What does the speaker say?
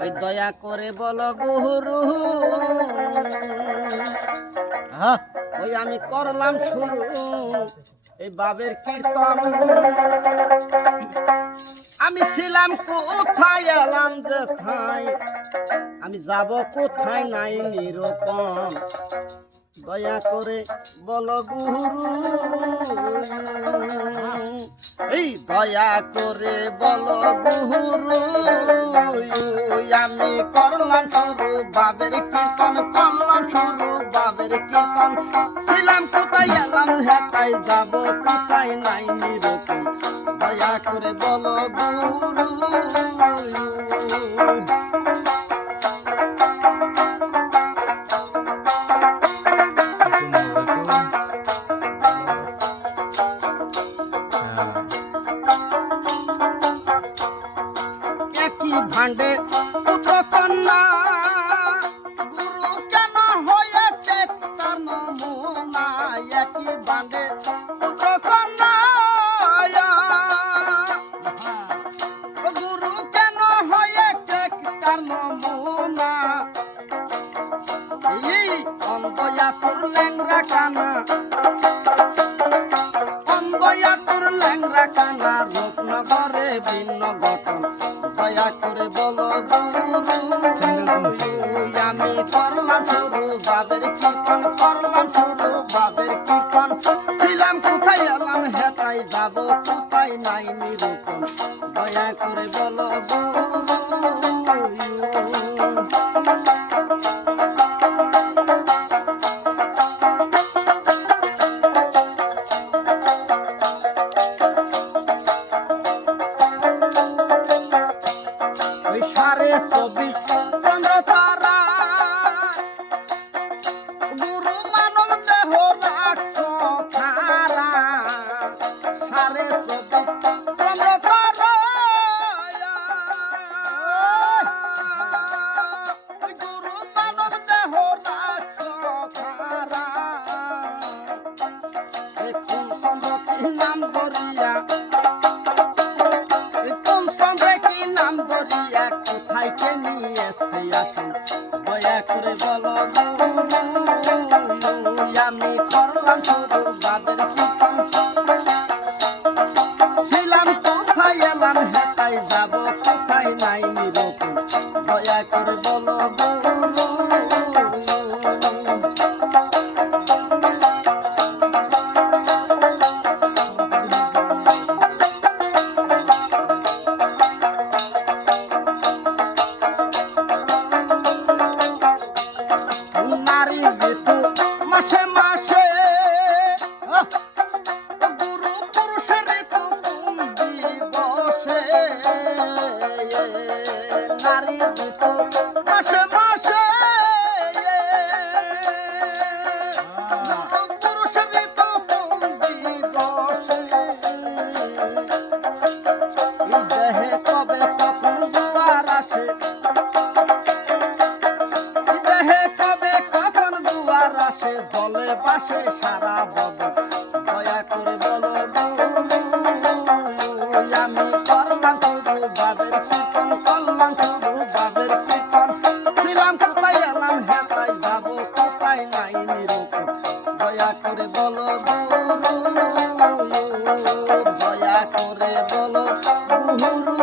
ওই দয়া করে বলো গুরু ওই আমি করলাম শুরু এই বাবের কীর্তন আমি ছিলাম কোথায় এলাম যেথায় আমি যাব কোথায় নাই নিরূপণ দয়া করে বলো গুরু এই দয়া করে বলো গুরু আমি করলাম শুরু বাবের কীর্তন করলাম শুরু বাবের কীর্তন ছিলাম কোথায় এলাম হেতায় যাব কোথায় নাই নিরূপণ দয়া করে বলো গুরু ভান্ডে পুত্র কন্যা গুরু কেন হয়েছে তার নমুনা একই ভান্ডে পুত্র কন্যা গুরু কেন হয়েছে তার নমুনা এই অন্ধয়া তোর ল্যাংরা কানা অন্ধয়া তোর ল্যাংরা কানা রূপনগরে ভিন্ন গঠন দয়া করে বলো গুরু আমি করলাম শুরু বাবের কীর্তন করলাম শুরু বাবের কীর্তন ছিলাম কোথায় এলাম হেতায় যাব কোথায় নাই নিরূপণ দয়া করে বলো গুরু সাড়ে 24 চন্দ্র তারা গুরু মানব দেহ রাখছ খারা সাড়ে 24 চন্দ্র তারা গুরু মানব দেহ রাখছ খারা কোন চন্দ্র কি নাম ধরিয়া কোন চন্দ্র কি নাম ধরিয়া কোথায় নিয়েছে আসুন দয়া করে বলো আমি করলাম শুরু বাবের কীর্তন ছিলাম কোথায় এলাম হেতায় যাব কোথায় নাই নিরূপণ দয়া করে বলো মাসে মাসে গুরু পুরুষের কোন দিবসে নারী দিত মাসে মাসে গুরু পুরুষের কোন দিবসে দেহে কবে কখন দুয়ার আসে আসে জলে বাসে সারা বদন দয়া করে বলো আমি করলাম শুরু বাবের কীর্তন করলাম শুরু বাবের কীর্তন ছিলাম কোথায় এলাম হেতায় যাব কোথায় নাই নিরূপণ দয়া করে বলো দয়া করে বলো গুরু